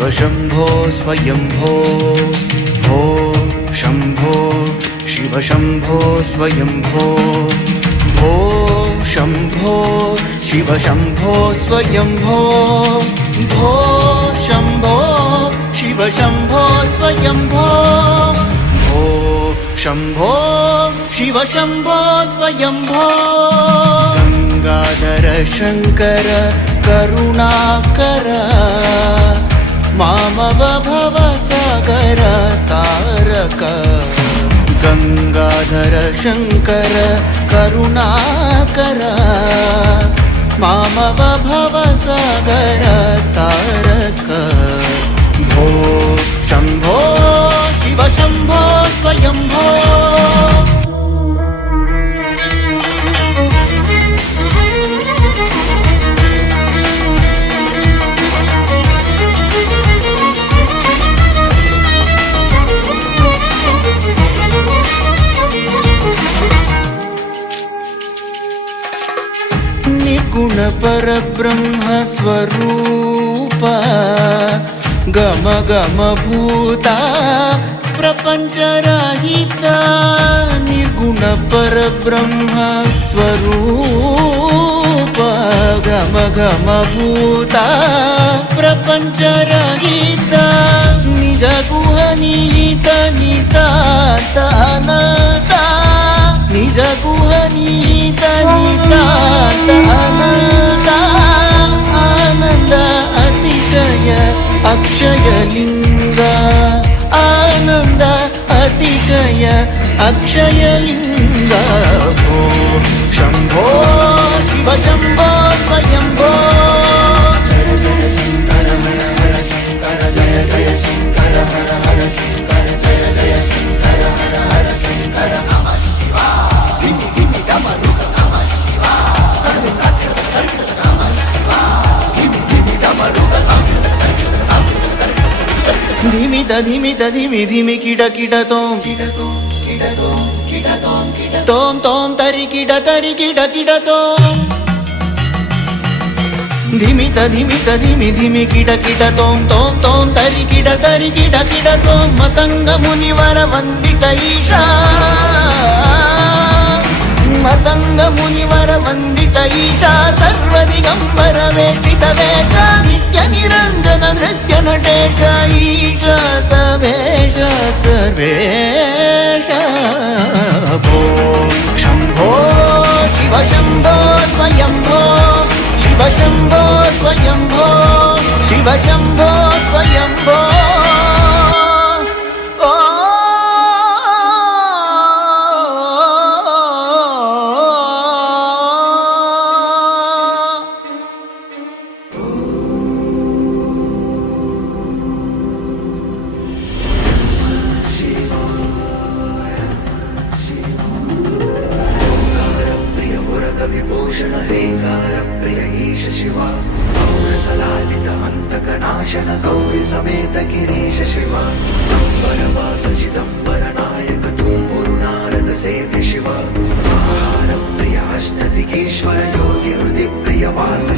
शिव शम्भो स्वयम्भो भो शम्भो शिव शम्भो स्वयम्भो भो शम्भो शिव शम्भो स्वयम्भो भो शम्भो शिव शम्भो स्वयम्भो भो शम्भो शिव शम्भो स्वयम्भो गंगाधर शंकर करुणाकर मामव भवसागर तारक गंगाधर शंकर करुणाकर मामव भवसागर तारक भो शम्भो शिव शम्भो स्वयम्भो निर्गुण परब्रह्म स्वरूप गम गम भूता प्रपंचरहिता निर्गुण परब्रह्म स्वरूप गम गम भूता प्रपंचरहिता निज गुह निहित नितांत अनंता निज गुह निहित नितांत अनंता आनंद अतिशय अक्षय लिंग आनंद अतिशय अक्षय लिंग भो शम्भो शिव शम्भो स्वयम्भो जय जय शंकर हर हर शंकर जय जय शंकर हर हर शंकर जय जय शंकर हर हर शंकर नमः शिवाय धिमि धिमि डमरुक नमः शिवाय नमः शिवाय धिमि धिमि डमरुक धिमित धिमित धिमि धिमि किड किड तोम किड तोम किड तोम किड तोम किड तोम तोम तरि किड किड तोम धिमित धिमित धिमि धिमि किड किड तोम तोम तोम तरि किड किड तोम मतंग मुनिवर वंदित ईशा मतंग मुनिवर वंदित ईशा सर्व दिगंबर वेष्टित वेश नित्य निरंजन नृत्य नटेश ईश सवेश सर्वेश भो शम्भो शिव शम्भो स्वयम्भो शिव शम्भो स्वयम्भो शिव शम्भो स्वयम्भो विभूषण हेकार प्रिय ईश शिवा गौर सलालित अंतकनाशन गौरी समेत गिरीश शिवा अंबरवास चिदंबर नायक तुम्बुरु नारद सेव्य शिवा आहार प्रिय अष्टदिगीश्वर योगी हृदय प्रिय वास